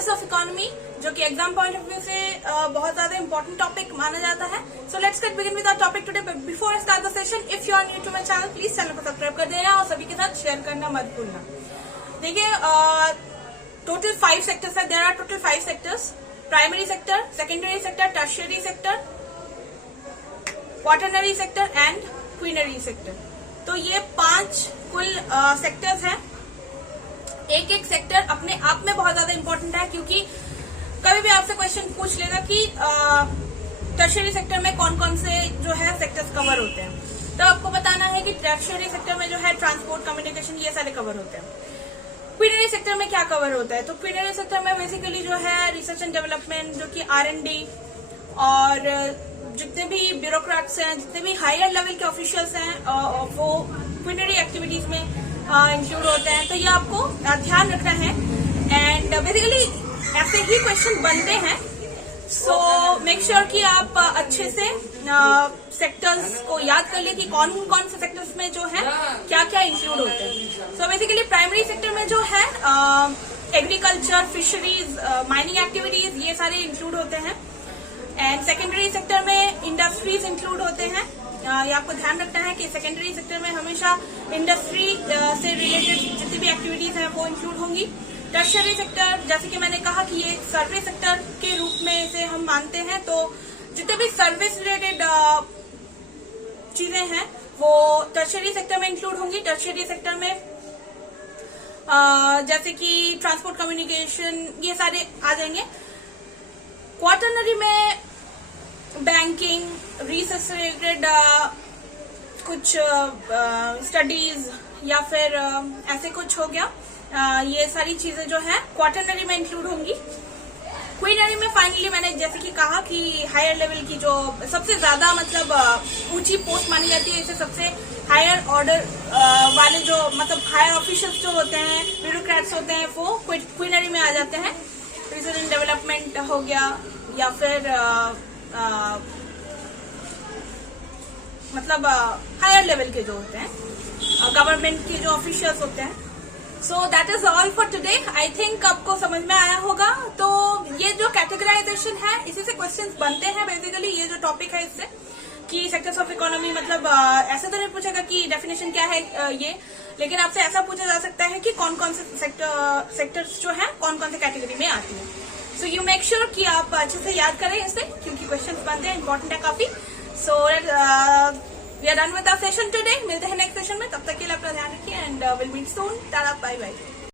Sectors of economy, जो कि exam point of view से बहुत ज्यादा इंपॉर्टेंट टॉपिक माना जाता है. So let's get begin with our topic today. Before I start the session, if you are new to my channel, please channel को subscribe कर देना और सभी के साथ शेयर करना मत भूलना. देखिए, टोटल 5 सेक्टर्स है. There are total 5 sectors: primary sector, secondary sector, tertiary sector, quaternary sector and quinary sector. तो ये 5 कुल सेक्टर्स हैं. एक एक सेक्टर अपने आप में बहुत ज्यादा इंपॉर्टेंट है, क्योंकि कभी भी आपसे क्वेश्चन पूछ लेगा कि टर्शियरी सेक्टर में कौन कौन से जो है सेक्टर्स कवर होते हैं. तो आपको बताना है कि टर्शियरी सेक्टर में जो है ट्रांसपोर्ट, कम्युनिकेशन, ये सारे कवर होते हैं. क्वीनरी सेक्टर में क्या कवर होता है? तो क्वीनरी सेक्टर में बेसिकली जो है रिसर्च एंड डेवलपमेंट, जो कि R&D, और जितने भी ब्यूरोक्रेट्स हैं, जितने भी हायर लेवल के ऑफिशियल्स हैं, वो क्वीनरी एक्टिविटीज में इंक्लूड होते हैं. तो ये आपको ध्यान रखना है. एंड बेसिकली ऐसे ही क्वेश्चन बनते हैं. सो मेक श्योर कि आप अच्छे से सेक्टर्स को याद कर ले कि कौन कौन से सेक्टर्स में जो है क्या क्या इंक्लूड होते हैं. सो बेसिकली प्राइमरी सेक्टर में जो है एग्रीकल्चर, फिशरीज, माइनिंग एक्टिविटीज, ये सारे इंक्लूड होते हैं. एंड सेकेंडरी सेक्टर में इंडस्ट्रीज इंक्लूड होते हैं. ये आपको ध्यान रखना है कि सेकेंडरी सेक्टर में हमेशा इंडस्ट्री से रिलेटेड जितनी भी एक्टिविटीज हैं वो इंक्लूड होंगी. टर्शियरी सेक्टर, जैसे कि मैंने कहा कि ये सर्विस सेक्टर के रूप में इसे हम मानते हैं. तो जितने भी सर्विस रिलेटेड चीजें हैं वो टर्शियरी सेक्टर में इंक्लूड होंगी. टर्शियरी सेक्टर में जैसे कि ट्रांसपोर्ट, कम्युनिकेशन, ये सारे आ जाएंगे. क्वाटरनरी में बैंकिंग, रिसर्च से रिलेटेड कुछ स्टडीज या फिर ऐसे कुछ हो गया. ये सारी चीजें जो है क्वाटरनरी में इंक्लूड होंगी. क्वीनरी में फाइनली मैंने जैसे कि कहा कि हायर लेवल की जो सबसे ज्यादा मतलब ऊंची पोस्ट मानी जाती है, इसे सबसे हायर ऑर्डर वाले जो मतलब हायर ऑफिशियल्स जो होते हैं, ब्यूरोक्रेट्स होते हैं, वो क्वीनरी में आ जाते हैं. रिसर्च एंड डेवलपमेंट हो गया या फिर मतलब हायर लेवल के जो होते हैं, गवर्नमेंट के जो ऑफिशियल्स होते हैं. So that is all for today. I think आपको समझ में आया होगा. तो ये जो कैटेगराइजेशन है, इसी से क्वेश्चंस बनते हैं. बेसिकली ये जो टॉपिक है इससे कि सेक्टर्स ऑफ इकोनॉमी, मतलब ऐसा तो नहीं पूछेगा कि डेफिनेशन क्या है ये, लेकिन आपसे ऐसा पूछा जा सकता है कि कौन कौन से सेक्टर्स जो है कौन कौन से कैटेगरी में आती है. सो यू मेक श्योर कि आप अच्छे से याद करें इसे, क्योंकि क्वेश्चंस बनते हैं, इंपॉर्टेंट है काफी. So we are done with our session today. मिलते हैं नेक्स्ट सेशन में. तब तक के लिए अपना ध्यान रखिए and will meet soon. Tata, bye bye.